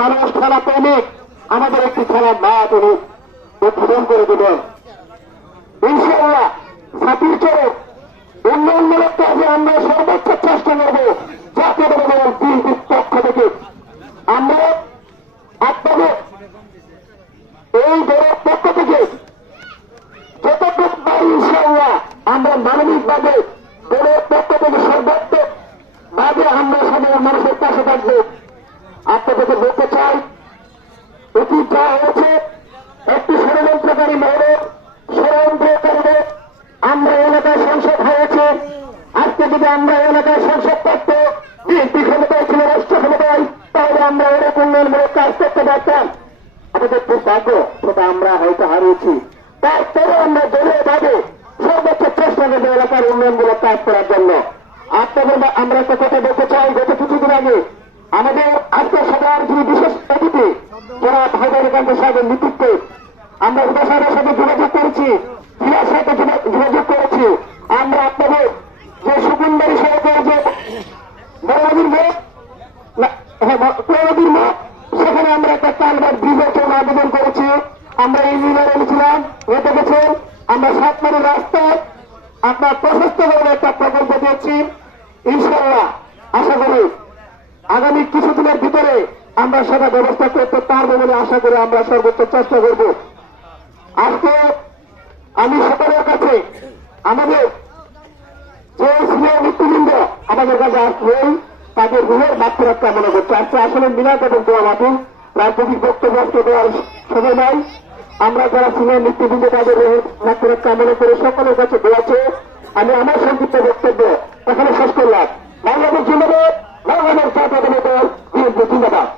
মানুষ খেলা প্রেমিক, আমাদের একটি খেলার মাঠ উনি উদ্বোধন করে দেবেন। ইনশাআল্লাহ ছাতির চরে উন্নয়নমূলক কাজে আমরা সর্বোচ্চ চেষ্টা করব। জাতীয় দল বিএনপির পক্ষ থেকে আমরা আপনাদের এই দলের পক্ষ থেকে যতটুকু পারি ইনশাআল্লাহ আমরা মানবিকভাবে দলের পক্ষ থেকে সর্বাত্মক ভাবে আমরা সাধারণ মানুষের পাশে থাকবো। আপনাদেরকে বলতে চাই, অতীত যা হয়েছে একটি ষড়যন্ত্রকারী মহলের ষড়যন্ত্রকারীদের আমরা এলাকায় সংসদ হয়েছে। আজকে যদি আমরা এলাকায় সংসদ করতে বিএনপি ক্ষমতায় ছিল, রাষ্ট্র ক্ষমতায়, তাহলে আমরা এরকম উন্নয়নমূলক কাজ করতে পারতাম। আমাদের দুর্ভাগ্য, সেটা আমরা হয়তো হারিয়েছি। তারপরে আমরা দলীয় ভাবে সর্বোচ্চ চেষ্টা করবো এলাকার উন্নয়নমূলক কাজ করার জন্য। আপনাদের আমরা একটা কথা বলতে চাই, গত কিছুদিন আগে আমাদের আজকে সবার যিনি বিশেষ অতিথি যারা হায়দারকান্দ সাহেবের নেতৃত্বে আমরা হুদা সাহেবের সাথে যোগাযোগ করেছি, জিয়ার সাথে যোগাযোগ করেছি। আমরা আপনাদের যে সুকুন্দারি সড়কের যে বড়নদীর মোড়, নদীর মোড়, সেখানে আমরা একটা কালভার্ট ব্রিজের জন্য আবেদন করেছি। আমরা ইঞ্জিনিয়ার এনেছিলাম, হেঁটে গেছেন। আমরা 7 মাইলের রাস্তায় আপনার প্রশস্ত করে একটা প্রকল্প দিয়েছি। ইনশাআল্লাহ আশা করি আগামী কিছুদিনের ভিতরে আমরা সেটা ব্যবস্থা করতে পারবো বলে আশা করি আমরা সর্বোচ্চ চেষ্টা করব। আজকে আমি সকলের কাছে আমাদের যে সিনিয়র নেতৃবৃন্দ আমাদের কাছে আসবেন তাদের রুহের মাত্রা কামনা করছে। আজকে আসলে মিলাদ এবং দোয়া মাঠে রাজনৈতিক বক্তব্য দেওয়ার সময় নাই। আমরা যারা সিনিয়র নেতৃবৃন্দ তাদের রুহের মাত্রা কামনা করে সকলের কাছে দোয়াছে। আমি আমার সংক্ষিপ্ত বক্তব্য এখানে শেষ করলাম। বাংলাদেশ জিন্দাবাদ, বাংলাদেশ জাতীয়তাবাদী দল বিএনপি জিন্দাবাদ।